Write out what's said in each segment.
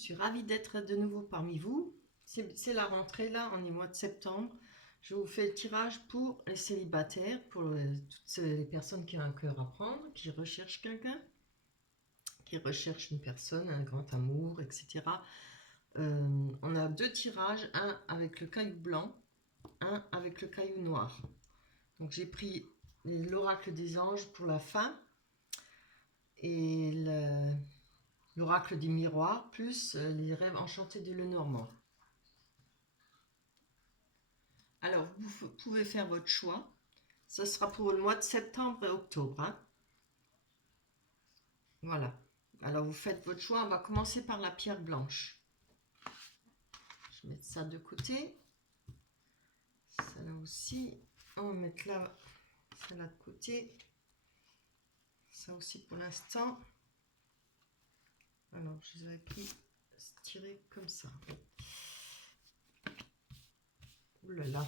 suis ravie d'être de nouveau parmi vous. C'est la rentrée là, on est mois de septembre. Je vous fais le tirage pour les célibataires, pour toutes les personnes qui ont un cœur à prendre, qui recherchent quelqu'un, qui recherchent une personne, un grand amour, etc. On a deux tirages, un avec le caillou blanc, un avec le caillou noir. Donc j'ai pris l'oracle des anges pour la fin et l'oracle des miroirs, plus les rêves enchantés de Lenormand. Alors, vous pouvez faire votre choix. Ce sera pour le mois de septembre et octobre. Hein. Voilà. Alors, vous faites votre choix. On va commencer par la pierre blanche. Je vais mettre ça de côté. Ça là aussi. On va mettre là, ça là de côté. Ça aussi pour l'instant. Alors, je les avais pris tirés comme ça. Ouh là là.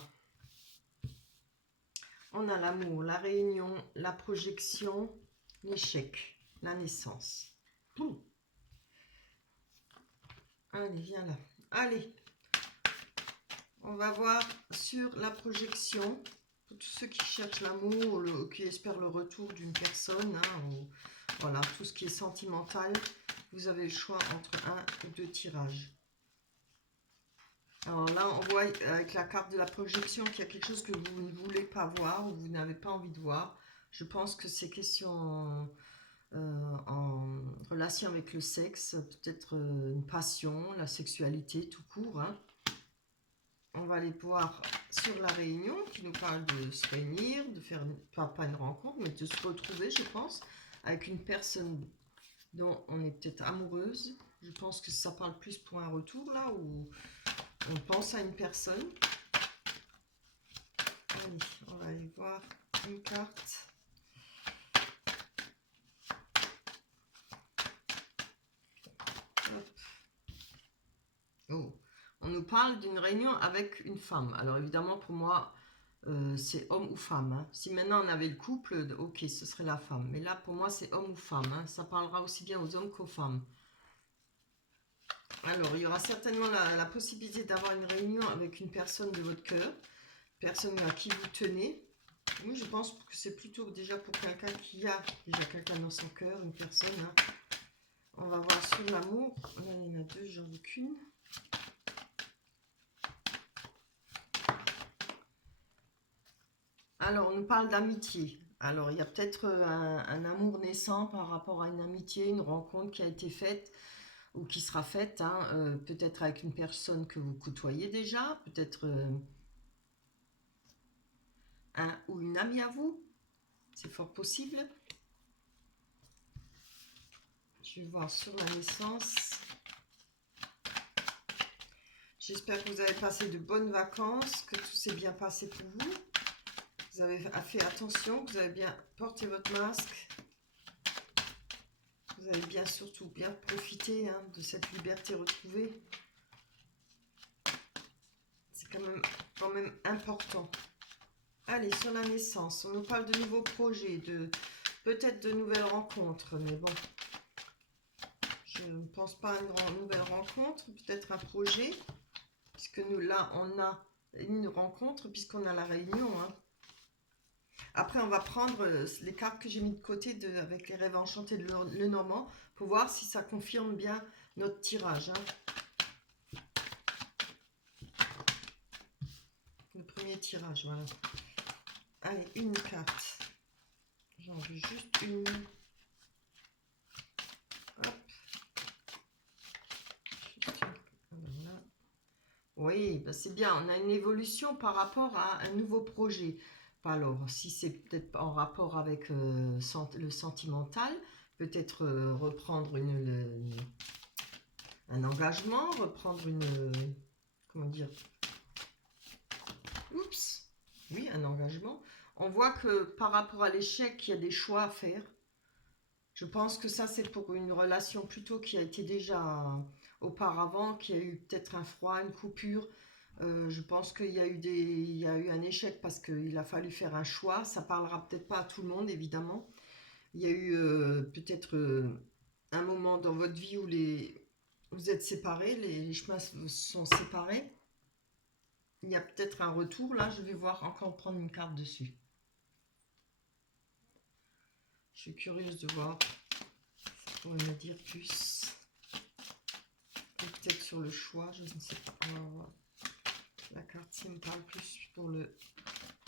On a l'amour, la réunion, la projection, l'échec, la naissance. Allez, viens là. Allez. On va voir sur la projection. Pour tous ceux qui cherchent l'amour, qui espèrent le retour d'une personne. Voilà, tout ce qui est sentimental. Vous avez le choix entre un ou deux tirages. Alors là, on voit avec la carte de la projection qu'il y a quelque chose que vous ne voulez pas voir ou vous n'avez pas envie de voir. Je pense que c'est question en relation avec le sexe, peut-être une passion, la sexualité tout court. Hein. On va aller voir sur la réunion qui nous parle de se réunir, de faire pas une rencontre, mais de se retrouver, je pense, avec une personne dont on est peut-être amoureuse. Je pense que ça parle plus pour un retour là où on pense à une personne. Allez, on va aller voir une carte. Hop. Oh, on nous parle d'une réunion avec une femme. Alors évidemment pour moi, c'est homme ou femme. Hein. Si maintenant on avait le couple, ok, ce serait la femme. Mais là pour moi c'est homme ou femme. Hein. Ça parlera aussi bien aux hommes qu'aux femmes. Alors, il y aura certainement la possibilité d'avoir une réunion avec une personne de votre cœur, personne à qui vous tenez. Oui, je pense que c'est plutôt déjà pour quelqu'un qui a déjà quelqu'un dans son cœur, une personne. Hein. On va voir sur l'amour. Là, il y en a deux, j'en veux qu'une. Alors, on nous parle d'amitié. Alors, il y a peut-être un amour naissant par rapport à une amitié, une rencontre qui a été faite ou qui sera faite, hein, peut-être avec une personne que vous côtoyez déjà, peut-être un ou une amie à vous, c'est fort possible. Je vais voir sur la naissance. J'espère que vous avez passé de bonnes vacances, que tout s'est bien passé pour vous. Vous avez fait attention, que vous avez bien porté votre masque. Vous avez bien surtout bien profité hein, de cette liberté retrouvée. C'est quand même important. Allez, sur la naissance, on nous parle de nouveaux projets, peut-être de nouvelles rencontres, mais bon, je ne pense pas à une nouvelle rencontre, peut-être un projet, puisque nous, là, on a une rencontre, puisqu'on a la réunion. Hein. Après, on va prendre les cartes que j'ai mis de côté avec les rêves enchantés de Lenormand pour voir si ça confirme bien notre tirage. Hein. Le premier tirage, voilà. Allez, une carte. J'en veux juste une. Hop. Juste une. Voilà. Oui, ben c'est bien. On a une évolution par rapport à un nouveau projet. Alors, si c'est peut-être en rapport avec le sentimental, peut-être reprendre un engagement, reprendre comment dire, oups, oui, un engagement. On voit que par rapport à l'échec, il y a des choix à faire. Je pense que ça, c'est pour une relation plutôt qui a été déjà auparavant, qui a eu peut-être un froid, une coupure. Je pense qu'il y a eu un échec parce qu'il a fallu faire un choix. Ça parlera peut-être pas à tout le monde, évidemment. Il y a eu peut-être un moment dans votre vie où vous êtes séparés, les chemins sont séparés. Il y a peut-être un retour, là, je vais voir encore prendre une carte dessus. Je suis curieuse de voir, pour me dire plus. Peut-être sur le choix, je ne sais pas. On va voir. La carte ci me parle plus pour le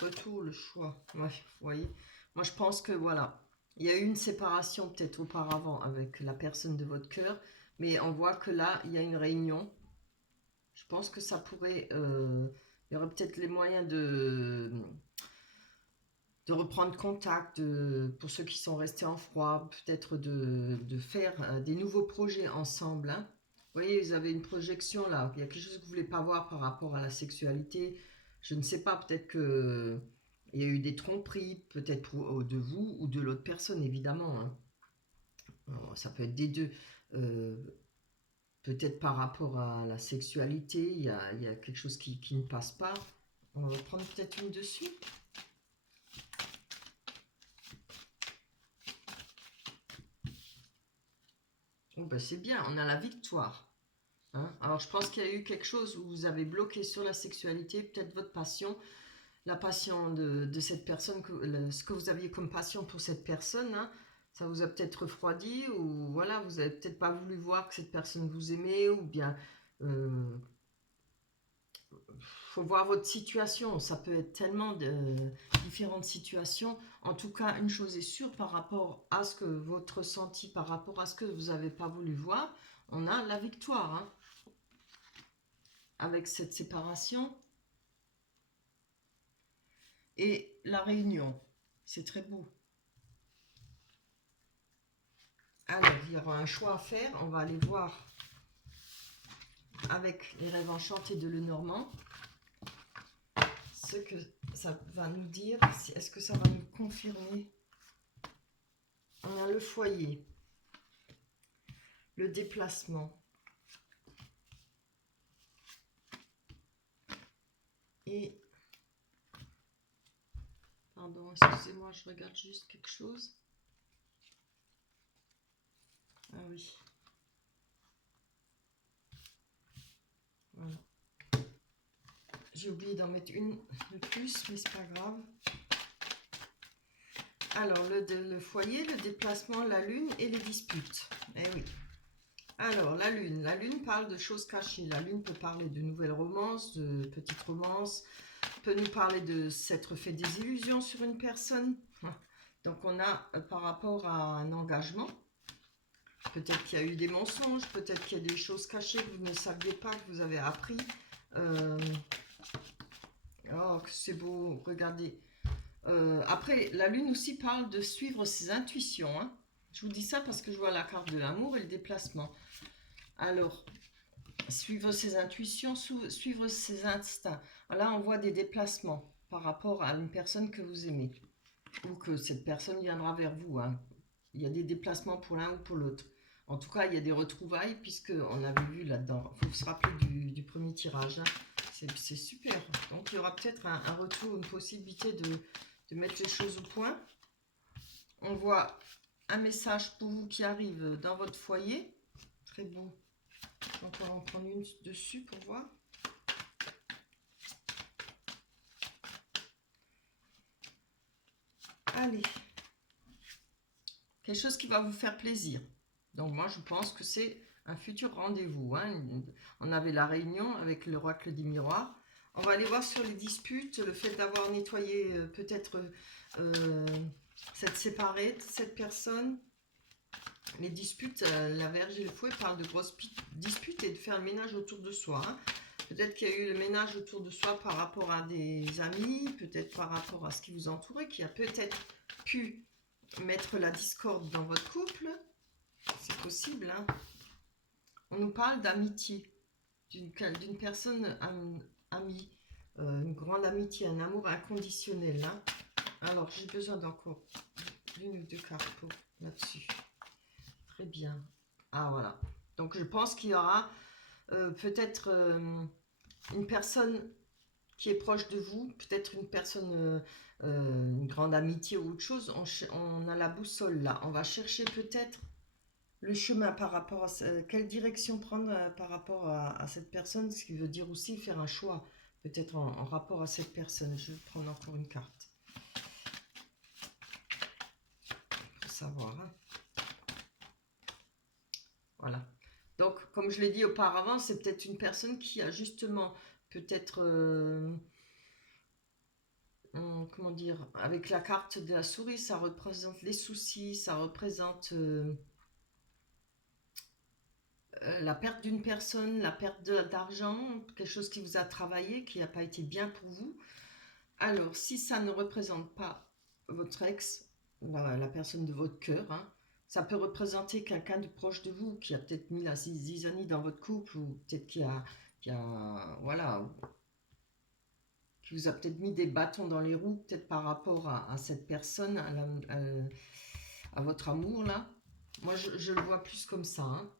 retour, le choix. Ouais, vous voyez. Moi, je pense que voilà, il y a eu une séparation peut-être auparavant avec la personne de votre cœur, mais on voit que là, il y a une réunion. Je pense que ça pourrait... il y aurait peut-être les moyens de reprendre contact, pour ceux qui sont restés en froid, peut-être de faire des nouveaux projets ensemble. Hein. Vous voyez, vous avez une projection là, il y a quelque chose que vous ne voulez pas voir par rapport à la sexualité. Je ne sais pas, peut-être que il y a eu des tromperies, peut-être de vous ou de l'autre personne, évidemment. Hein. Alors, ça peut être des deux. Euh, Peut-être par rapport à la sexualité, il y a quelque chose qui ne passe pas. On va prendre peut-être une dessus. Oh ben c'est bien, on a la victoire. Hein. Alors je pense qu'il y a eu quelque chose où vous avez bloqué sur la sexualité, peut-être votre passion, la passion de cette personne, ce que vous aviez comme passion pour cette personne, hein, ça vous a peut-être refroidi, ou voilà, vous avez peut-être pas voulu voir que cette personne vous aimait, ou bien faut voir votre situation, ça peut être tellement de différentes situations. En tout cas, une chose est sûre par rapport à ce que votre ressenti, par rapport à ce que vous n'avez pas voulu voir, on a la victoire. Hein. Avec cette séparation et la réunion. C'est très beau. Alors, il y aura un choix à faire. On va aller voir avec les rêves enchantés de Lenormand ce que ça va nous dire. Est-ce que ça va nous confirmer? On a le foyer, le déplacement et... Pardon, excusez-moi, je regarde juste quelque chose. Ah oui. Voilà. J'ai oublié d'en mettre une de plus, mais c'est pas grave. Alors, le foyer, le déplacement, la lune et les disputes. Eh oui. Alors, la lune parle de choses cachées. La lune peut parler de nouvelles romances, de petites romances, peut nous parler de s'être fait des illusions sur une personne. Donc, on a par rapport à un engagement, peut-être qu'il y a eu des mensonges, peut-être qu'il y a des choses cachées que vous ne saviez pas, que vous avez appris. Oh, que c'est beau, regardez. Après, la lune aussi parle de suivre ses intuitions. Hein. Je vous dis ça parce que je vois la carte de l'amour et le déplacement. Alors, suivre ses intuitions, suivre ses instincts. Là, on voit des déplacements par rapport à une personne que vous aimez. Ou que cette personne viendra vers vous. Hein. Il y a des déplacements pour l'un ou pour l'autre. En tout cas, il y a des retrouvailles puisqu'on avait vu là-dedans. Il faut se rappeler du premier tirage. Hein. C'est super. Donc, il y aura peut-être un retour, une possibilité de mettre les choses au point. On voit un message pour vous qui arrive dans votre foyer. Très beau. Je vais encore en prendre une dessus pour voir. Allez. Quelque chose qui va vous faire plaisir. Donc moi, je pense que c'est un futur rendez-vous. Hein. On avait la réunion avec l'oracle des miroirs. On va aller voir sur les disputes, le fait d'avoir nettoyé peut-être cette séparée, cette personne. Les disputes, la Vierge et le Fouet parlent de grosses disputes et de faire le ménage autour de soi. Hein. Peut-être qu'il y a eu le ménage autour de soi par rapport à des amis, peut-être par rapport à ce qui vous entourait, qui a peut-être pu mettre la discorde dans votre couple. C'est possible. Hein. On nous parle d'amitié, d'une personne amie, une grande amitié, un amour inconditionnel. Hein. Alors, j'ai besoin d'encore d'une ou deux cartes là-dessus. Très bien. Ah, voilà. Donc, je pense qu'il y aura peut-être une personne qui est proche de vous, peut-être une personne, une grande amitié ou autre chose. On a la boussole là. On va chercher peut-être le chemin par rapport à quelle direction prendre par rapport à cette personne, ce qui veut dire aussi faire un choix, peut-être en rapport à cette personne. Je vais prendre encore une carte pour savoir. Hein. Voilà. Donc, comme je l'ai dit auparavant, c'est peut-être une personne qui a justement, peut-être, comment dire, avec la carte de la souris, ça représente les soucis, ça représente la perte d'une personne, la perte d'argent, quelque chose qui vous a travaillé, qui n'a pas été bien pour vous. Alors, si ça ne représente pas votre ex, la personne de votre cœur, hein, ça peut représenter quelqu'un de proche de vous qui a peut-être mis la zizanie dans votre couple ou peut-être voilà, qui vous a peut-être mis des bâtons dans les roues, peut-être par rapport à cette personne, à votre amour là. Moi, je le vois plus comme ça. Hein.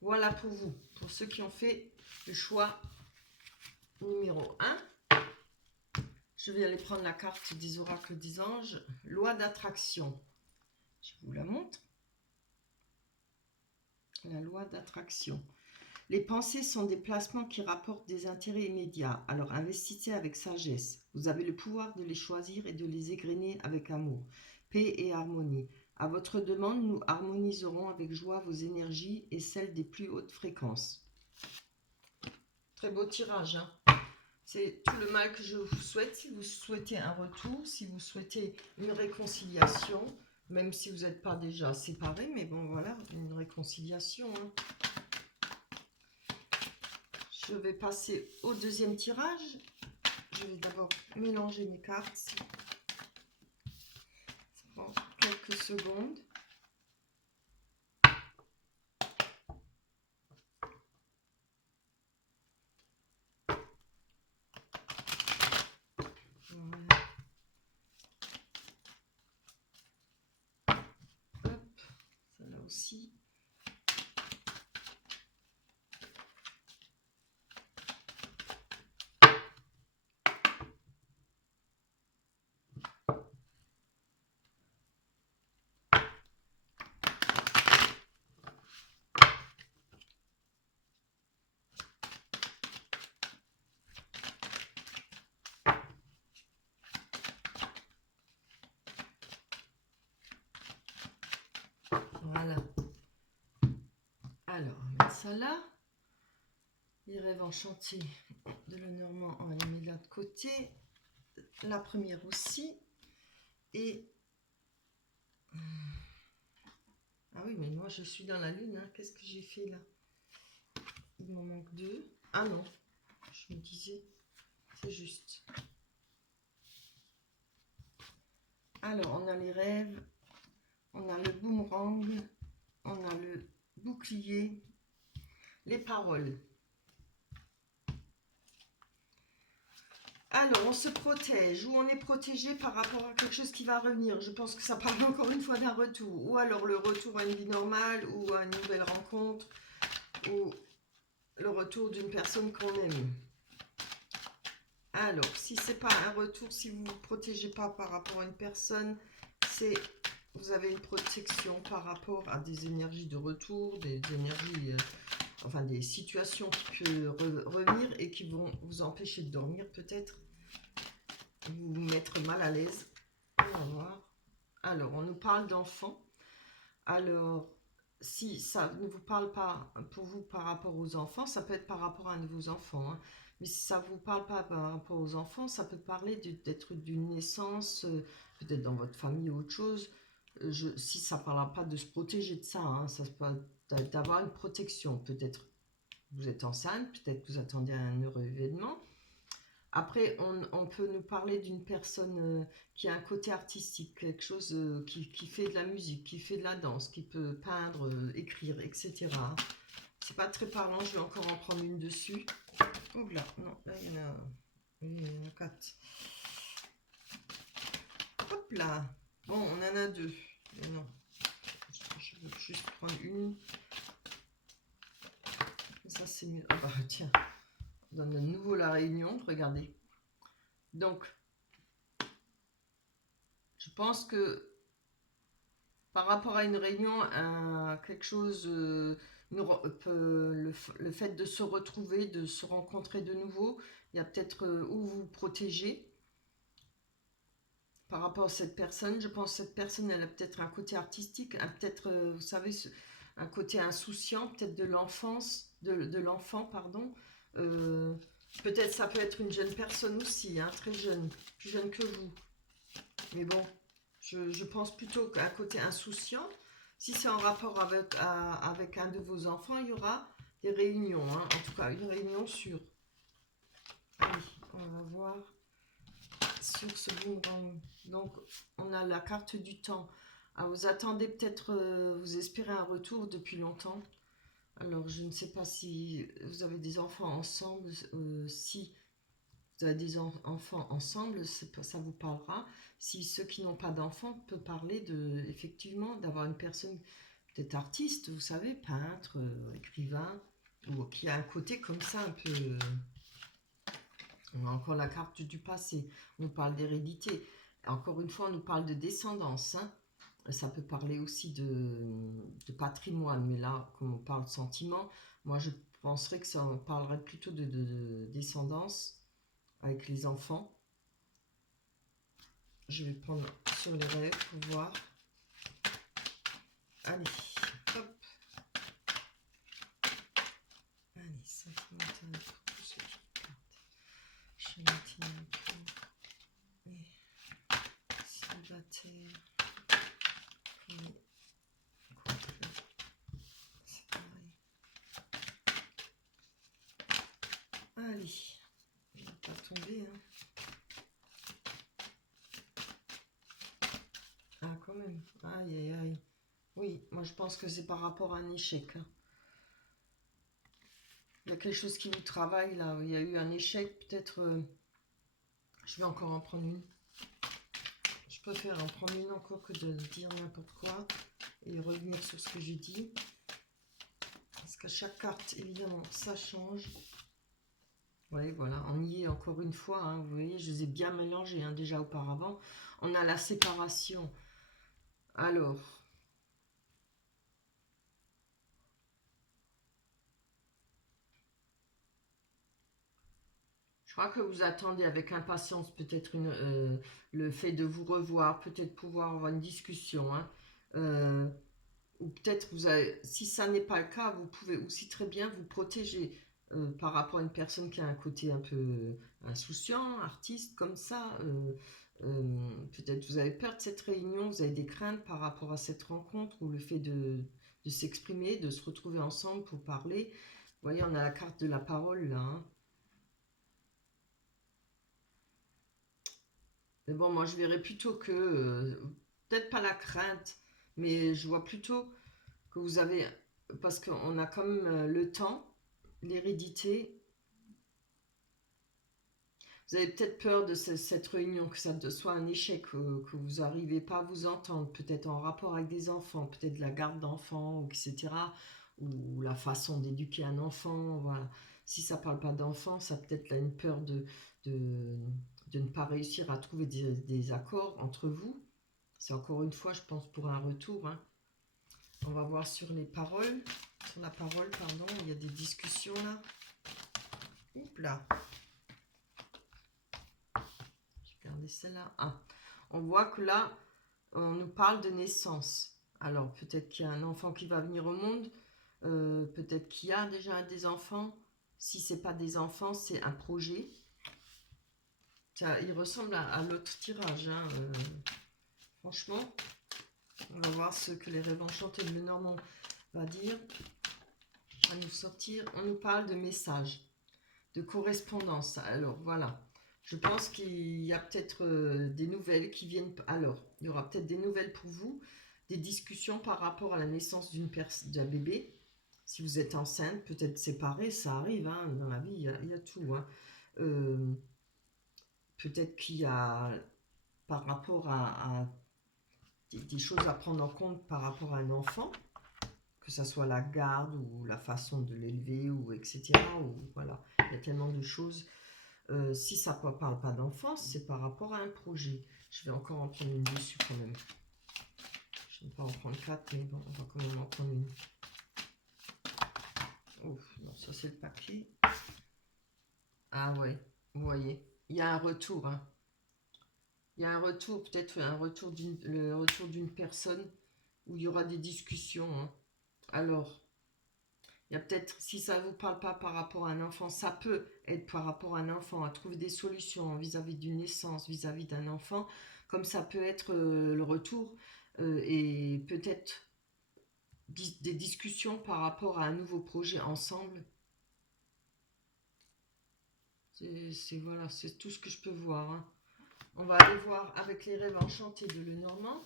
Voilà pour vous, pour ceux qui ont fait le choix numéro 1. Je vais aller prendre la carte des oracles des anges. Loi d'attraction. Je vous la montre. La loi d'attraction. Les pensées sont des placements qui rapportent des intérêts immédiats. Alors investissez avec sagesse. Vous avez le pouvoir de les choisir et de les égrener avec amour, paix et harmonie. À votre demande, nous harmoniserons avec joie vos énergies et celles des plus hautes fréquences. Très beau tirage, hein. C'est tout le mal que je vous souhaite. Si vous souhaitez un retour, si vous souhaitez une réconciliation, même si vous n'êtes pas déjà séparés, mais bon, voilà, une réconciliation. Hein. Je vais passer au deuxième tirage. Je vais d'abord mélanger mes cartes. Ça prend quelques secondes. Voilà. Hop, celle-là aussi. Voilà. Alors, on va mettre ça là. Les rêves enchantés de la Normand, on va les mettre là de côté. La première aussi. Et... Ah oui, mais moi je suis dans la lune. Hein. Qu'est-ce que j'ai fait là? Il m'en manque 2. Ah non, je me disais, c'est juste. Alors, on a les rêves, on a le boomerang, on a le bouclier, les paroles. Alors, on se protège ou on est protégé par rapport à quelque chose qui va revenir. Je pense que ça parle encore une fois d'un retour. Ou alors le retour à une vie normale ou à une nouvelle rencontre ou le retour d'une personne qu'on aime. Alors, si ce n'est pas un retour, si vous ne vous protégez pas par rapport à une personne, c'est vous avez une protection par rapport à des énergies de retour, des énergies, enfin des situations qui peuvent revenir et qui vont vous empêcher de dormir peut-être, vous mettre mal à l'aise. On va voir. Alors, on nous parle d'enfants. Alors, si ça ne vous parle pas pour vous par rapport aux enfants, ça peut être par rapport à un de vos enfants. Hein. Mais si ça ne vous parle pas par rapport aux enfants, ça peut parler d'être d'une naissance, peut-être dans votre famille ou autre chose. Si ça ne parle pas de se protéger de ça, hein, ça se parle d'avoir une protection. Peut-être vous êtes enceinte, peut-être que vous attendez un heureux événement. Après, on peut nous parler d'une personne qui a un côté artistique, quelque chose qui fait de la musique, qui fait de la danse, qui peut peindre, écrire, etc. C'est pas très parlant, je vais encore en prendre une dessus. Oh là, non, là il y en a 4. Hop là, bon, on en a 2. Mais non, je veux juste prendre une. Ça c'est mieux. Ah bah tiens, on donne de nouveau la réunion, regardez. Donc, je pense que par rapport à une réunion, à quelque chose, le fait de se retrouver, de se rencontrer de nouveau, il y a peut-être où vous protéger par rapport à cette personne. Je pense que cette personne, elle a peut-être un côté artistique, peut-être, vous savez, un côté insouciant, peut-être de l'enfance, de l'enfant, pardon. Euh, Peut-être ça peut être une jeune personne aussi, hein, très jeune, plus jeune que vous. Mais bon, je pense plutôt qu'à côté insouciant. Si c'est en rapport avec un de vos enfants, il y aura des réunions, hein, en tout cas une réunion sûre. Allez, on va voir sur ce boomerang. Donc, on a la carte du temps. Alors, vous attendez peut-être, vous espérez un retour depuis longtemps. Alors, je ne sais pas si vous avez des enfants ensemble. Si vous avez des enfants ensemble, ça vous parlera. Si ceux qui n'ont pas d'enfants peuvent parler effectivement, d'avoir une personne peut-être artiste, vous savez, peintre, écrivain, ou qui a un côté comme ça un peu... on a encore la carte du passé, on nous parle d'hérédité. Encore une fois, on nous parle de descendance, hein. Ça peut parler aussi de patrimoine, mais là, comme on parle de sentiment, moi je penserais que ça parlerait plutôt de descendance avec les enfants. Je vais prendre sur les rêves pour voir. Allez, hop. Allez, sentimental pour tous ceux qui partent. Chématinal pour les célibataires. Pour les couples. C'est pareil. Allez, il ne va pas tomber, hein. Ah, quand même. Aïe, aïe, aïe. Oui, moi je pense que c'est par rapport à un échec, hein. Il y a quelque chose qui vous travaille là. Il y a eu un échec, peut-être. Je vais encore en prendre une. Je préfère en prendre une encore que de dire n'importe quoi et revenir sur ce que j'ai dit. Parce qu'à chaque carte, évidemment, ça change. Oui, voilà, on y est encore une fois, hein, vous voyez, je les ai bien mélangés, hein, déjà auparavant. On a la séparation. Alors, je crois que vous attendez avec impatience peut-être le fait de vous revoir, peut-être pouvoir avoir une discussion, hein. Ou peut-être si ça n'est pas le cas, vous pouvez aussi très bien vous protéger par rapport à une personne qui a un côté un peu insouciant, artiste, comme ça. Peut-être vous avez peur de cette réunion, vous avez des craintes par rapport à cette rencontre ou le fait de s'exprimer, de se retrouver ensemble pour parler. Vous voyez, on a la carte de la parole là, hein. Mais bon, moi je verrais plutôt que, peut-être pas la crainte, mais je vois plutôt que vous avez, parce qu'on a quand même le temps, l'hérédité. Vous avez peut-être peur de cette réunion, que ça soit un échec, que vous n'arrivez pas à vous entendre, peut-être en rapport avec des enfants, peut-être la garde d'enfants, etc. Ou la façon d'éduquer un enfant, voilà. Si ça ne parle pas d'enfant, ça peut-être là une peur de ne pas réussir à trouver des accords entre vous. C'est encore une fois, je pense, pour un retour, hein. On va voir sur les paroles, sur la parole, pardon, il y a des discussions là. Oups là. Regardez celle-là. Ah, on voit que là, on nous parle de naissance. Alors, peut-être qu'il y a un enfant qui va venir au monde. Peut-être qu'il y a déjà des enfants. Si ce n'est pas des enfants, c'est un projet. Ça, il ressemble à l'autre tirage, hein. Franchement, on va voir ce que les rêves enchantés de Lenormand va dire. À nous sortir. On nous parle de messages, de correspondance. Alors, voilà. Je pense qu'il y a peut-être des nouvelles qui viennent. Alors, il y aura peut-être des nouvelles pour vous, des discussions par rapport à la naissance d'un bébé. Si vous êtes enceinte, peut-être séparée, ça arrive, hein, dans la vie, il y a tout, hein. Peut-être qu'il y a, par rapport à des choses à prendre en compte par rapport à un enfant, que ça soit la garde ou la façon de l'élever, ou etc. Ou, voilà, il y a tellement de choses. Si ça ne parle pas d'enfance, c'est par rapport à un projet. Je vais encore en prendre une dessus quand même. Je ne vais pas en prendre 4, mais bon, on va quand même en prendre une. Ouf, non, ça c'est le papier. Ah ouais, vous voyez, il y a un retour. Hein. Il y a un retour, peut-être le retour d'une personne où il y aura des discussions. Hein. Alors, il y a peut-être, si ça ne vous parle pas par rapport à un enfant, ça peut être par rapport à un enfant, à trouver des solutions vis-à-vis d'une naissance, vis-à-vis d'un enfant, comme ça peut être le retour et peut-être des discussions par rapport à un nouveau projet ensemble. Voilà, c'est tout ce que je peux voir. Hein. On va aller voir avec les rêves enchantés de Lenormand.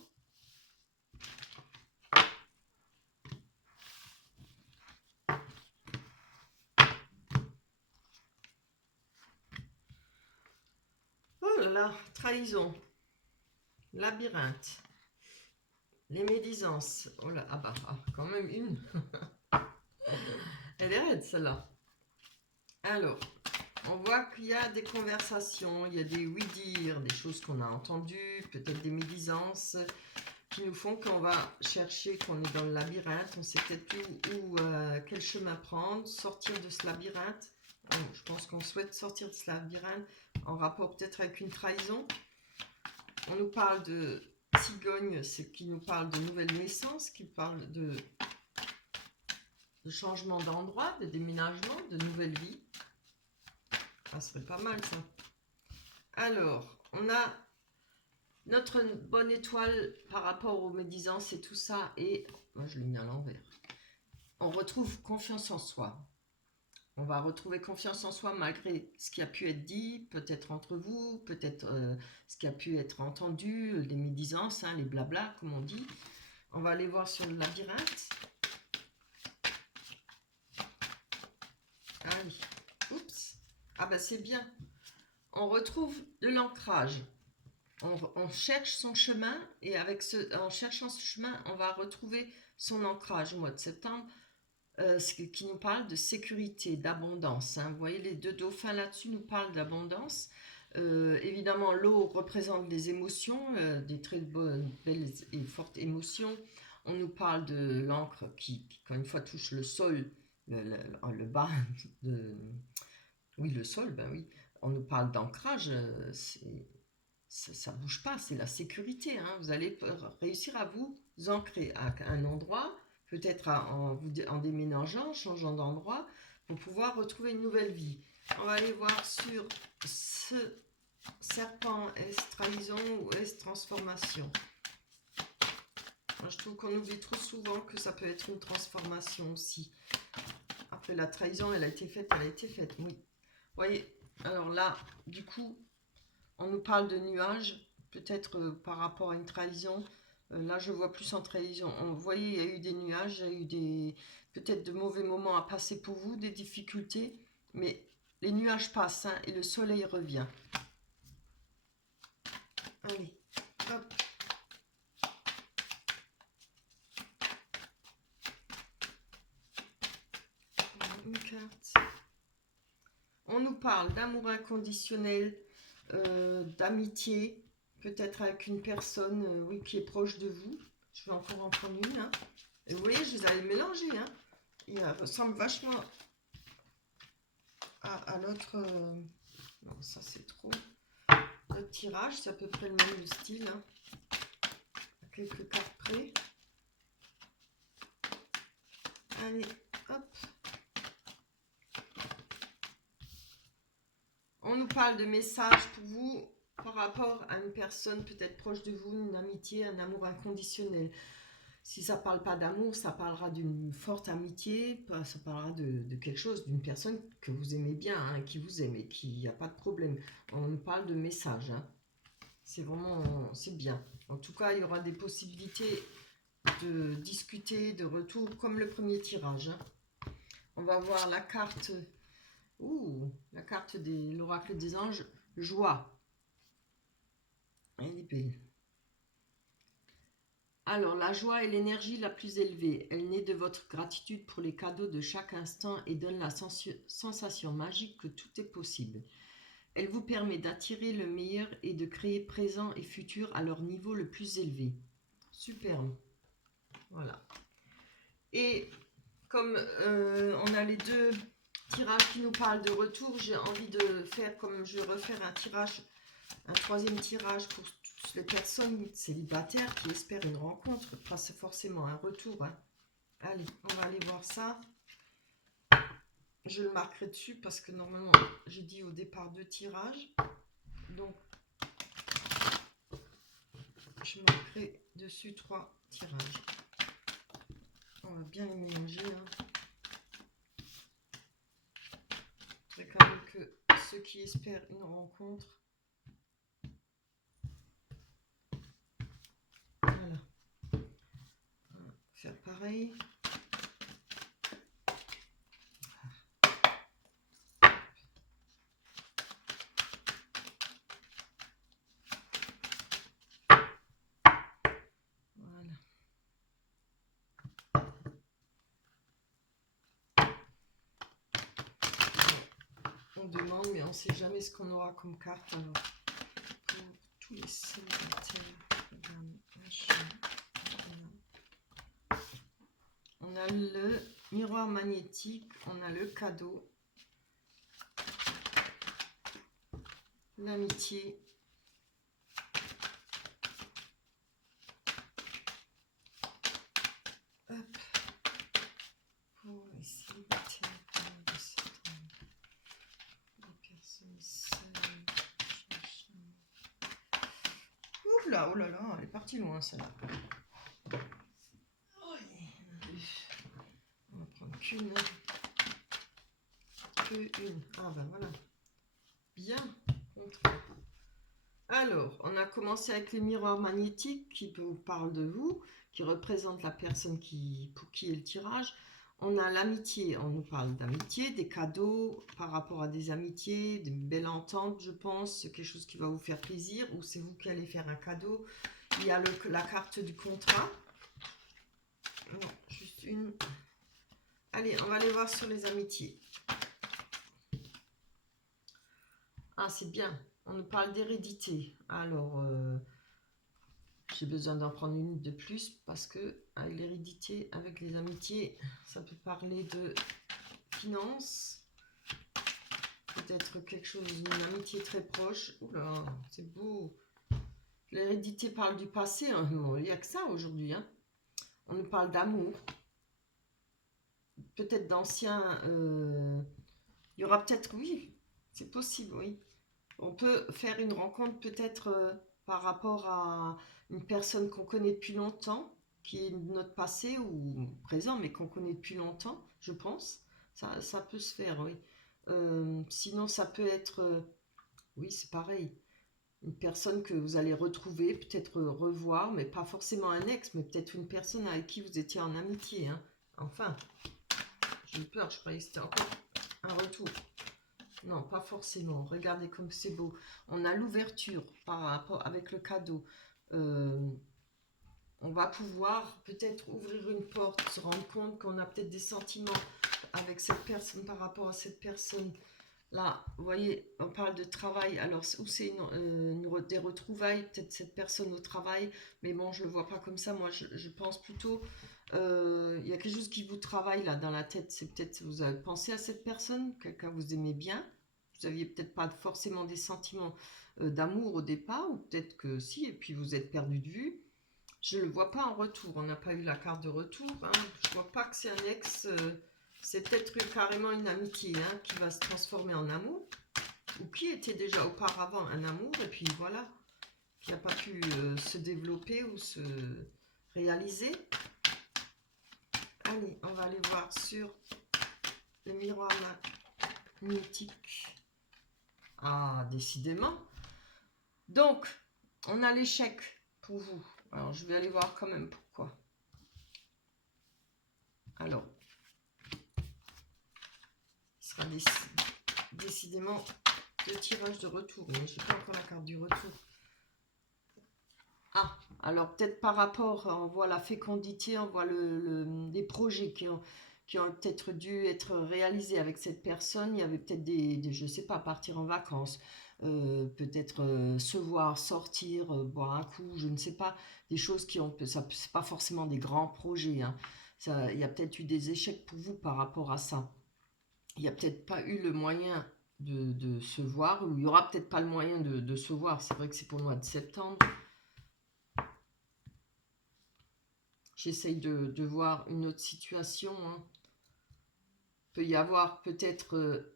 Oh là là, trahison, labyrinthe, les médisances. Oh là, ah bah, quand même une. Elle est raide celle-là. Alors, on voit qu'il y a des conversations, il y a des oui-dire, des choses qu'on a entendues, peut-être des médisances qui nous font qu'on va chercher, qu'on est dans le labyrinthe, on sait peut-être plus quel chemin prendre, sortir de ce labyrinthe. Je pense qu'on souhaite sortir de ce labyrinthe en rapport peut-être avec une trahison. On nous parle de cigogne, c'est qui nous parle de nouvelle naissance, qui parle de changement d'endroit, de déménagement, de nouvelle vie. Ça serait pas mal ça. Alors, on a notre bonne étoile par rapport aux médisances et tout ça. Et moi, je l'ai mis à l'envers. On retrouve confiance en soi. On va retrouver confiance en soi malgré ce qui a pu être dit, peut-être entre vous, peut-être ce qui a pu être entendu, les médisances, hein, les blabla, comme on dit. On va aller voir sur le labyrinthe. Ah oui. Oups. Ah bah c'est bien. On retrouve de l'ancrage. On cherche son chemin et en cherchant ce chemin, on va retrouver son ancrage au mois de septembre. Ce qui nous parle de sécurité, d'abondance. Hein. Vous voyez, les deux dauphins là-dessus nous parlent d'abondance. Évidemment, l'eau représente des émotions, des très bonnes, belles et fortes émotions. On nous parle de l'encre qui, quand une fois touche le sol, le bas, oui, le sol, ben oui. On nous parle d'ancrage, ça ne bouge pas, c'est la sécurité. Hein. Vous allez réussir à vous ancrer à un endroit, peut-être en déménageant, en changeant d'endroit, pour pouvoir retrouver une nouvelle vie. On va aller voir sur ce serpent, est-ce trahison ou est-ce transformation? Moi, je trouve qu'on oublie trop souvent que ça peut être une transformation aussi. Après, la trahison, elle a été faite, oui. Vous voyez, alors là, du coup, on nous parle de nuages, peut-être par rapport à une trahison. Là, je vois plus en trahison. Vous voyez, il y a eu des nuages, il y a eu peut-être de mauvais moments à passer pour vous, des difficultés. Mais les nuages passent hein, et le soleil revient. Allez, hop. Une carte. On nous parle d'amour inconditionnel, d'amitié, peut-être avec une personne oui, qui est proche de vous. Je vais encore en prendre une. Hein. Et vous voyez, je les avais mélangés. Hein. Il ressemble vachement à l'autre. Non, ça c'est trop. Le tirage, c'est à peu près le même style. Hein. À quelques cartes près. Allez, hop. On nous parle de messages pour vous par rapport à une personne peut-être proche de vous, une amitié, un amour inconditionnel. Si ça ne parle pas d'amour, ça parlera d'une forte amitié, ça parlera de quelque chose, d'une personne que vous aimez bien, hein, qui vous aime et qui n'y a pas de problème. On nous parle de messages. Hein. C'est vraiment, c'est bien. En tout cas, il y aura des possibilités de discuter, de retour, comme le premier tirage. Hein. On va voir la carte, la carte de l'oracle des anges, joie. Elle est belle. Alors, la joie est l'énergie la plus élevée. Elle naît de votre gratitude pour les cadeaux de chaque instant et donne la sensation magique que tout est possible. Elle vous permet d'attirer le meilleur et de créer présent et futur à leur niveau le plus élevé. Superbe. Voilà. Et comme on a les deux tirages qui nous parlent de retour, j'ai envie de faire comme je vais refaire un tirage, un troisième tirage pour toutes les personnes célibataires qui espèrent une rencontre, pas forcément un retour. Hein. Allez, on va aller voir ça. Je le marquerai dessus parce que normalement, j'ai dit au départ 2 tirages. Donc, je marquerai dessus 3 tirages. On va bien les mélanger. Hein. C'est quand même que ceux qui espèrent une rencontre. Voilà. On va faire pareil. Voilà. On demande, mais on ne sait jamais ce qu'on aura comme carte. Alors, pour tous les célibataires, on a le miroir magnétique, on a le cadeau, l'amitié, hop, pour les célibataires, de septembre, les personnes seules. Oula, oh là là, elle est partie loin celle-là. On va prendre qu'une. Ah ben voilà. Bien. Alors, on a commencé avec les miroirs magnétiques qui vous parlent de vous, qui représentent la personne pour qui est le tirage. On a l'amitié, on nous parle d'amitié, des cadeaux par rapport à des amitiés, de belles ententes, je pense, quelque chose qui va vous faire plaisir, ou c'est vous qui allez faire un cadeau. Il y a la carte du contrat. Non, juste une. Allez, on va aller voir sur les amitiés. Ah, c'est bien. On nous parle d'hérédité. Alors, j'ai besoin d'en prendre une de plus parce que avec l'hérédité, avec les amitiés, ça peut parler de finances. Peut-être quelque chose, une amitié très proche. Oula, c'est beau. L'hérédité parle du passé. Hein. Il n'y a que ça aujourd'hui. Hein. On nous parle d'amour. Peut-être d'anciens... il y aura peut-être... Oui, c'est possible, oui. On peut faire une rencontre peut-être par rapport à une personne qu'on connaît depuis longtemps, qui est de notre passé ou présent, mais qu'on connaît depuis longtemps, je pense. Ça peut se faire, oui. Sinon, ça peut être... oui, c'est pareil. Une personne que vous allez retrouver, peut-être revoir, mais pas forcément un ex, mais peut-être une personne avec qui vous étiez en amitié. Hein. Enfin, j'ai eu peur, je croyais que c'était encore un retour. Non, pas forcément. Regardez comme c'est beau. On a l'ouverture par rapport avec le cadeau. On va pouvoir peut-être ouvrir une porte, se rendre compte qu'on a peut-être des sentiments avec cette personne par rapport à cette personne. Là, vous voyez, on parle de travail. Alors, où c'est des retrouvailles, peut-être cette personne au travail. Mais bon, je ne le vois pas comme ça. Moi, je pense plutôt... il y a quelque chose qui vous travaille là dans la tête. C'est peut-être vous avez pensé à cette personne, quelqu'un que vous aimez bien. Vous n'aviez peut-être pas forcément des sentiments d'amour au départ, ou peut-être que si, et puis vous êtes perdu de vue. Je ne le vois pas en retour. On n'a pas eu la carte de retour. Hein. Je ne vois pas que c'est un ex. C'est peut-être carrément une amitié hein, qui va se transformer en amour. Ou qui était déjà auparavant un amour, et puis voilà, qui n'a pas pu se développer ou se réaliser. Allez, on va aller voir sur le miroir magnétique. Ah, décidément. Donc, on a l'échec pour vous. Alors, je vais aller voir quand même pourquoi. Alors, il sera décidément 2 tirages de retour. Mais je n'ai pas encore la carte du retour. Ah, alors peut-être par rapport, on voit la fécondité, on voit les projets qui qui ont peut-être dû être réalisées avec cette personne. Il y avait peut-être je sais pas, partir en vacances, peut-être se voir, sortir, boire un coup, je ne sais pas, des choses qui ont, ça, c'est pas forcément des grands projets, hein. Ça, il y a peut-être eu des échecs pour vous par rapport à ça. Il n'y a peut-être pas eu le moyen de se voir, ou il n'y aura peut-être pas le moyen de se voir. C'est vrai que c'est pour le mois de septembre. J'essaye de voir une autre situation, hein. Il peut y avoir peut-être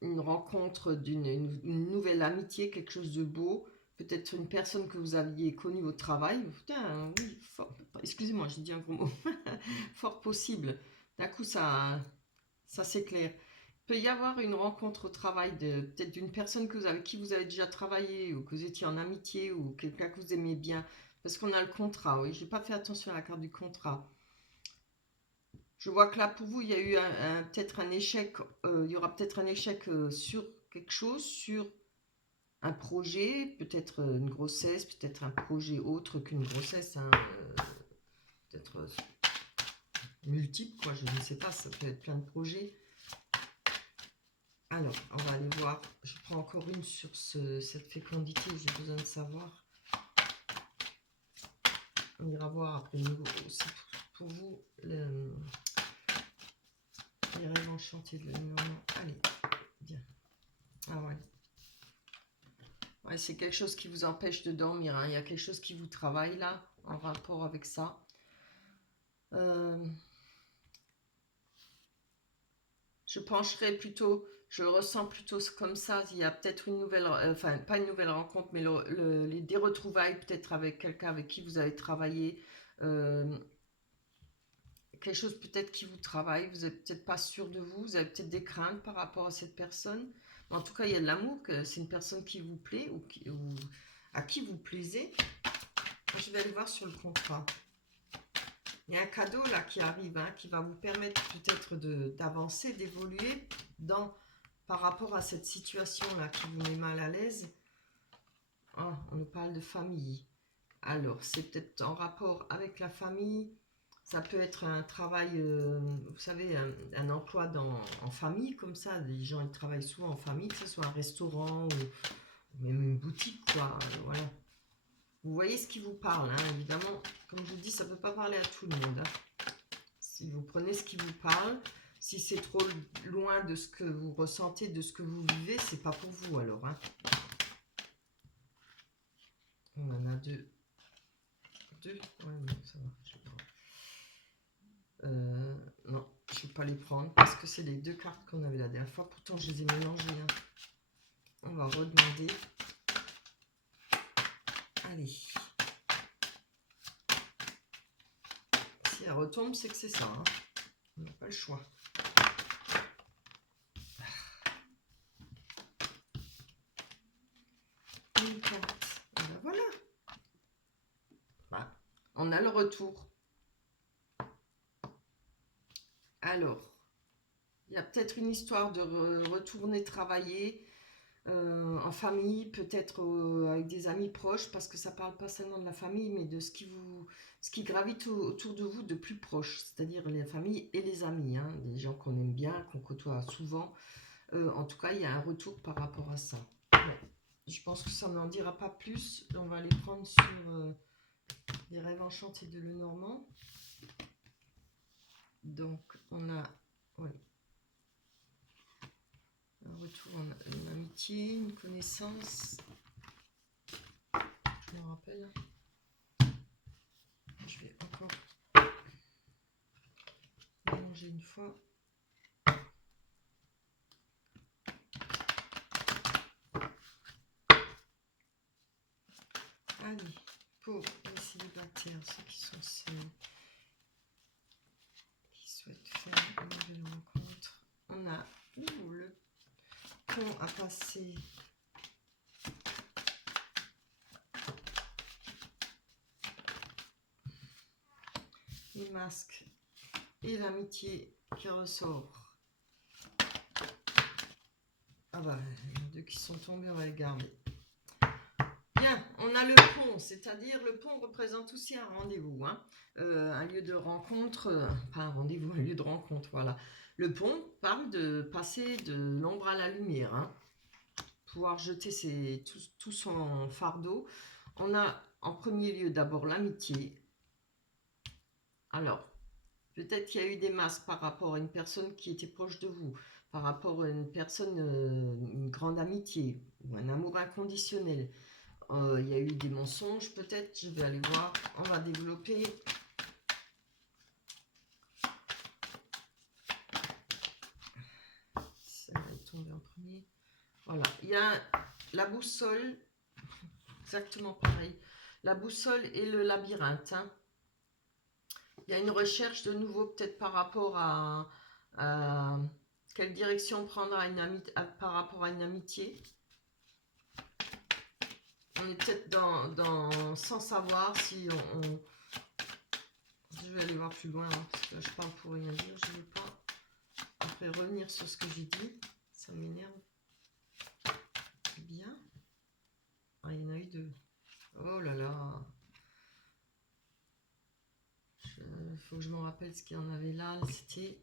une rencontre une nouvelle amitié, quelque chose de beau. Peut-être une personne que vous aviez connue au travail. Putain, oui, excusez-moi, j'ai dit un gros mot. Fort possible. D'un coup, ça s'éclaire. Il peut y avoir une rencontre au travail peut-être d'une personne avec qui vous avez déjà travaillé, ou que vous étiez en amitié, ou quelqu'un que vous aimez bien. Parce qu'on a le contrat, oui. Je n'ai pas fait attention à la carte du contrat. Je vois que là, pour vous, il y a eu peut-être un échec. Il y aura peut-être un échec sur quelque chose, sur un projet, peut-être une grossesse, peut-être un projet autre qu'une grossesse, hein, peut-être multiple, quoi. Je ne sais pas, ça peut être plein de projets. Alors, on va aller voir. Je prends encore une sur cette fécondité. J'ai besoin de savoir. On ira voir après nouveau aussi pour vous les rêves enchantés de l'environnement. Allez, bien. Ah ouais. Ouais, c'est quelque chose qui vous empêche de dormir, hein. Il y a quelque chose qui vous travaille là, en rapport avec ça. Je pencherai plutôt, je le ressens plutôt comme ça. Il y a peut-être une nouvelle, enfin pas une nouvelle rencontre, mais des retrouvailles peut-être avec quelqu'un avec qui vous avez travaillé. Quelque chose peut-être qui vous travaille, vous n'êtes peut-être pas sûr de vous, vous avez peut-être des craintes par rapport à cette personne. Mais en tout cas, il y a de l'amour, que c'est une personne qui vous plaît ou à qui vous plaisez. Je vais aller voir sur le contrat. Il y a un cadeau là qui arrive, hein, qui va vous permettre peut-être d'avancer, d'évoluer par rapport à cette situation-là qui vous met mal à l'aise. Oh, on nous parle de famille. Alors, c'est peut-être en rapport avec la famille. Ça peut être un travail, vous savez, un emploi en famille, comme ça. Les gens, ils travaillent souvent en famille, que ce soit un restaurant ou même une boutique, quoi. Voilà. Vous voyez ce qui vous parle, hein, évidemment. Comme je vous dis, ça ne peut pas parler à tout le monde, hein. Si vous prenez ce qui vous parle, si c'est trop loin de ce que vous ressentez, de ce que vous vivez, c'est pas pour vous alors, hein. On en a deux. Ouais, non, ça va. Non, je ne vais pas les prendre parce que c'est les deux cartes qu'on avait la dernière fois. Pourtant, je les ai mélangées, hein. On va redemander. Allez. Si elle retombe, c'est que c'est ça, hein. On n'a pas le choix. Une carte. Et ben voilà. Bah, on a le retour. Alors, il y a peut-être une histoire de retourner travailler en famille, peut-être avec des amis proches, parce que ça parle pas seulement de la famille, mais de ce qui gravite autour de vous de plus proche, c'est-à-dire les familles et les amis, hein, des gens qu'on aime bien, qu'on côtoie souvent. En tout cas, il y a un retour par rapport à ça. Ouais. Je pense que ça n'en dira pas plus. On va les prendre sur les rêves enchantés de Lenormand. Donc, on a... Ouais. Un retour en une amitié, une connaissance. Je me rappelle. Je vais encore manger une fois. Allez, pour les célibataires, ceux qui sont seuls, qui souhaitent faire une nouvelle rencontre, on a le pont à passer. Les masques et l'amitié qui ressort. Ah bah, les deux qui sont tombés, on va les garder. Bien, Bien, on a le pont, c'est-à-dire le pont représente aussi un rendez-vous, hein. Un lieu de rencontre, pas un rendez-vous, un lieu de rencontre, voilà. Le pont parle de passer de l'ombre à la lumière, hein. Pouvoir jeter tout son fardeau. On a en premier lieu d'abord l'amitié. Alors, peut-être qu'il y a eu des masques par rapport à une personne qui était proche de vous, par rapport à une personne, une grande amitié, ou un amour inconditionnel. Il y a eu des mensonges, peut-être, je vais aller voir, on va développer. Ça va tomber en premier. Voilà, il y a la boussole, exactement pareil. La boussole et le labyrinthe, hein. Il y a une recherche de nouveau, peut-être par rapport à quelle direction prendre par rapport à une amitié. On est peut-être sans savoir si on... Je vais aller voir plus loin, hein, parce que je parle pour rien dire, je ne veux pas après revenir sur ce que j'ai dit, ça m'énerve. Bien. Ah, il y en a eu deux. Oh là là. Il faut que je me rappelle ce qu'il y en avait là. C'était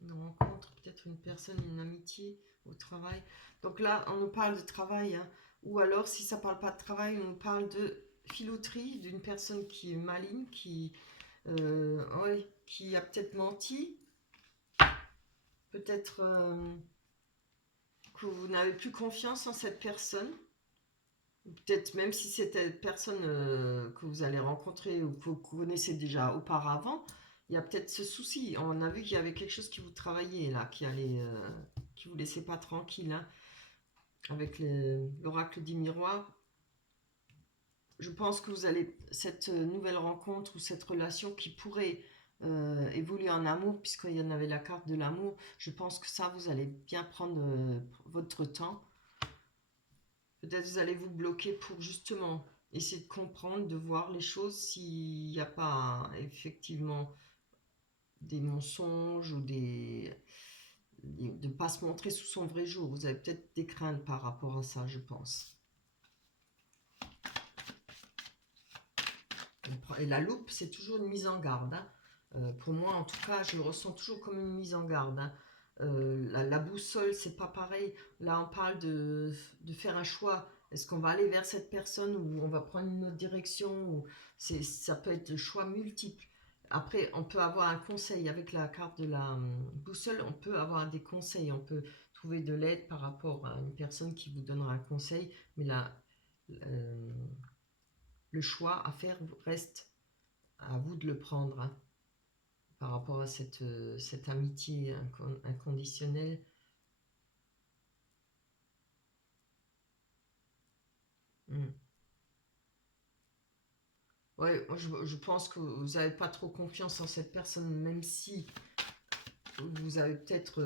une rencontre, peut-être une personne, une amitié au travail. Donc là, on nous parle de travail, hein. Ou alors, si ça ne parle pas de travail, on nous parle de filouterie, d'une personne qui est maligne, qui a peut-être menti. Peut-être que vous n'avez plus confiance en cette personne. Peut-être même si c'était une personne que vous allez rencontrer ou que vous connaissez déjà auparavant, il y a peut-être ce souci. On a vu qu'il y avait quelque chose qui vous travaillait là, qui vous laissait pas tranquille, hein. Avec l'oracle des miroirs, je pense que vous allez cette nouvelle rencontre ou cette relation qui pourrait évoluer en amour, puisqu'il y en avait la carte de l'amour. Je pense que ça, vous allez bien prendre votre temps. Peut-être vous allez vous bloquer pour justement essayer de comprendre, de voir les choses s'il n'y a pas effectivement des mensonges ou de ne pas se montrer sous son vrai jour. Vous avez peut-être des craintes par rapport à ça, je pense. Et la loupe, c'est toujours une mise en garde, hein. Pour moi, en tout cas, je le ressens toujours comme une mise en garde, hein. La boussole, c'est pas pareil. Là, on parle de faire un choix. Est-ce qu'on va aller vers cette personne ou on va prendre une autre direction, ça peut être choix multiples. Après, on peut avoir un conseil avec la carte de la boussole. On peut avoir des conseils. On peut trouver de l'aide par rapport à une personne qui vous donnera un conseil. Mais là, le choix à faire reste à vous de le prendre, hein, par rapport à cette amitié inconditionnelle. Ouais, je pense que vous n'avez pas trop confiance en cette personne, même si vous avez peut-être,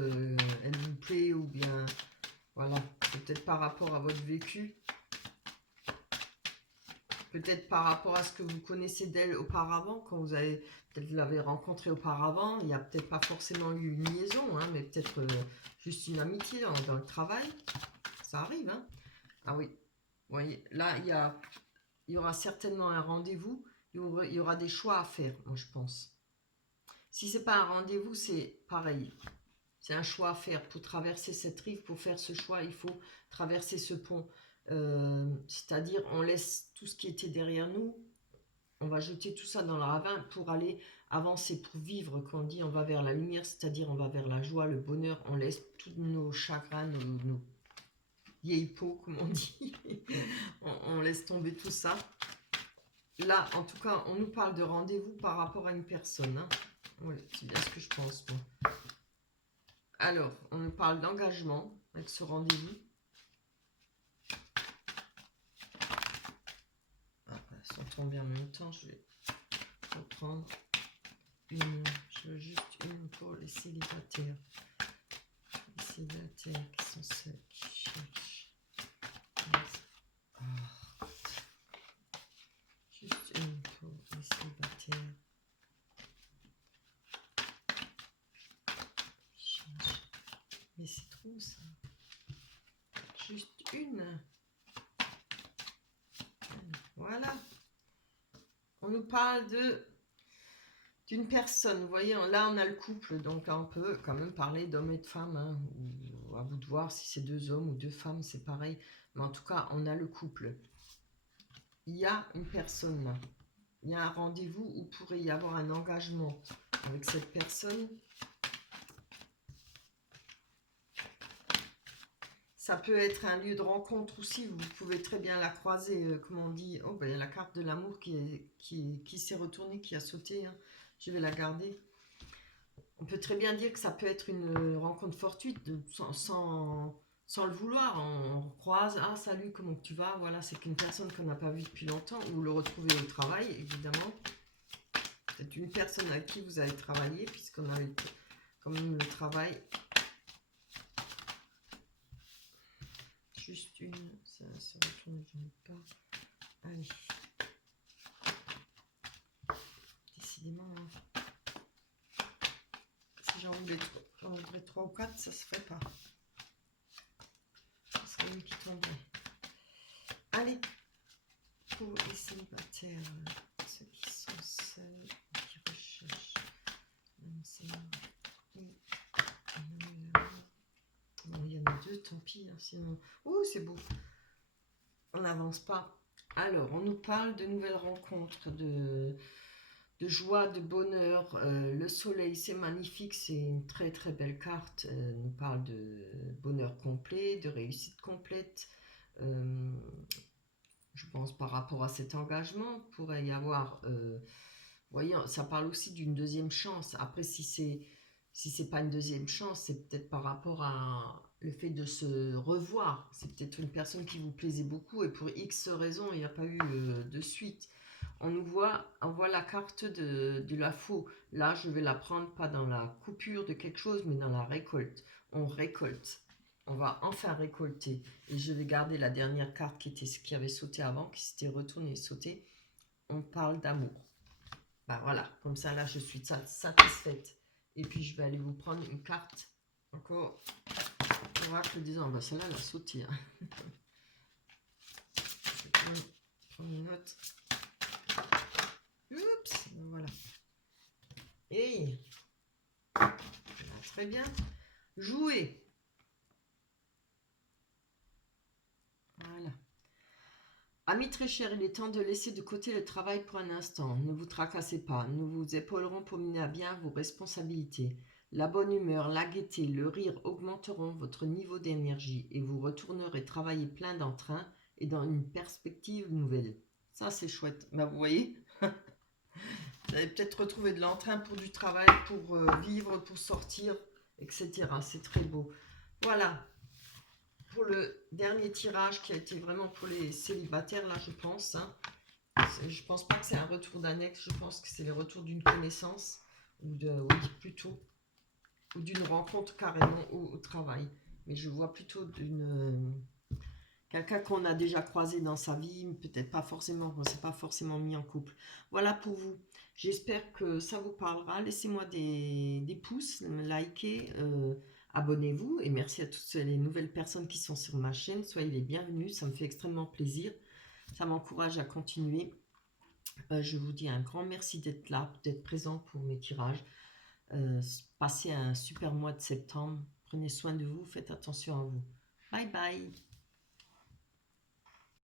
elle vous plaît, ou bien, voilà, c'est peut-être par rapport à votre vécu, peut-être par rapport à ce que vous connaissez d'elle auparavant, quand vous avez, peut-être l'avez rencontrée auparavant, il n'y a peut-être pas forcément eu une liaison, hein, mais peut-être juste une amitié dans le travail, ça arrive, hein. Ah oui, vous voyez, là, il y aura certainement un rendez-vous, il y aura des choix à faire, moi je pense. Si c'est pas un rendez-vous, c'est pareil. C'est un choix à faire. Pour traverser cette rive, pour faire ce choix, il faut traverser ce pont. C'est-à-dire, on laisse tout ce qui était derrière nous, on va jeter tout ça dans le ravin pour aller avancer, pour vivre. Quand on dit on va vers la lumière, c'est-à-dire on va vers la joie, le bonheur, on laisse tous nos chagrins, nos vieilles peaux, comme on dit. on laisse tomber tout ça. Là, en tout cas, on nous parle de rendez-vous par rapport à une personne, hein. Oui, c'est bien ce que je pense, moi. Alors, on nous parle d'engagement avec ce rendez-vous. Ah, elles sont tombées en même temps, je vais reprendre une. Je veux juste une pour les célibataires. Les célibataires qui sont ceux qui cherchent. Oh. Juste une pour les célibataires. Mais c'est trop ça. Juste une. nous parle d'une personne. Vous voyez, là, on a le couple, donc on peut quand même parler d'hommes et de femmes. Hein, ou à vous de voir si c'est 2 hommes ou 2 femmes, c'est pareil. Mais en tout cas, on a le couple. Il y a une personne là. Il y a un rendez-vous où pourrait y avoir un engagement avec cette personne. Ça peut être un lieu de rencontre aussi. Vous pouvez très bien la croiser, comme on dit. Oh, ben, il y a la carte de l'amour qui s'est retournée, qui a sauté. Hein. Je vais la garder. On peut très bien dire que ça peut être une rencontre fortuite, sans le vouloir. On croise, ah salut, comment tu vas? Voilà, c'est qu'une personne qu'on n'a pas vue depuis longtemps, ou le retrouver au travail, évidemment. C'est une personne avec qui vous avez travaillé, puisqu'on a eu quand même le travail. Juste une, ça retourne, je n'ai pas. Allez. Décidément, hein. Si j'en voudrais 3 ou 4, ça se ferait pas. Ça serait une qui tomberait. Allez, pour les célibataires, ceux qui sont seuls, qui recherchent l'âme sœur. Bon, il y en a 2, tant pis. Hein, sinon... Oh, c'est beau. On n'avance pas. Alors, on nous parle de nouvelles rencontres, de joie, de bonheur. Le soleil, c'est magnifique, c'est une très très belle carte. On nous parle de bonheur complet, de réussite complète. Je pense par rapport à cet engagement, pourrait y avoir... voyez, ça parle aussi d'une deuxième chance. Après, si c'est pas une deuxième chance, c'est peut-être par rapport à le fait de se revoir. C'est peut-être une personne qui vous plaisait beaucoup et pour X raisons, il n'y a pas eu de suite. On voit la carte de la faux. Là, je vais la prendre pas dans la coupure de quelque chose, mais dans la récolte. On récolte. On va enfin récolter. Et je vais garder la dernière carte qui avait sauté avant, qui s'était retournée et sauté. On parle d'amour. Ben voilà, comme ça, là, je suis satisfaite. Et puis, je vais aller vous prendre une carte. Encore. On va que disant, ben celle-là, elle a sauté. Hein. Je vais prendre une note. Oups, voilà. Et très bien. Jouer. Voilà. Amis très chers, il est temps de laisser de côté le travail pour un instant. Ne vous tracassez pas. Nous vous épaulerons pour mener à bien vos responsabilités. La bonne humeur, la gaieté, le rire augmenteront votre niveau d'énergie et vous retournerez travailler plein d'entrain et dans une perspective nouvelle. Ça, c'est chouette. Ben, vous voyez, vous allez peut-être retrouver de l'entrain pour du travail, pour vivre, pour sortir, etc. C'est très beau. Voilà. Pour le dernier tirage qui a été vraiment pour les célibataires, là, je pense. Hein. Je pense pas que c'est un retour d'annexe, je pense que c'est le retour d'une connaissance, oui, plutôt, ou d'une rencontre carrément au travail. Mais je vois plutôt quelqu'un qu'on a déjà croisé dans sa vie, peut-être pas forcément, on s'est pas forcément mis en couple. Voilà pour vous. J'espère que ça vous parlera. Laissez-moi des pouces, likez, abonnez-vous et merci à toutes les nouvelles personnes qui sont sur ma chaîne. Soyez les bienvenus, ça me fait extrêmement plaisir. Ça m'encourage à continuer. Je vous dis un grand merci d'être là, d'être présent pour mes tirages. Passez un super mois de septembre. Prenez soin de vous, faites attention à vous. Bye bye.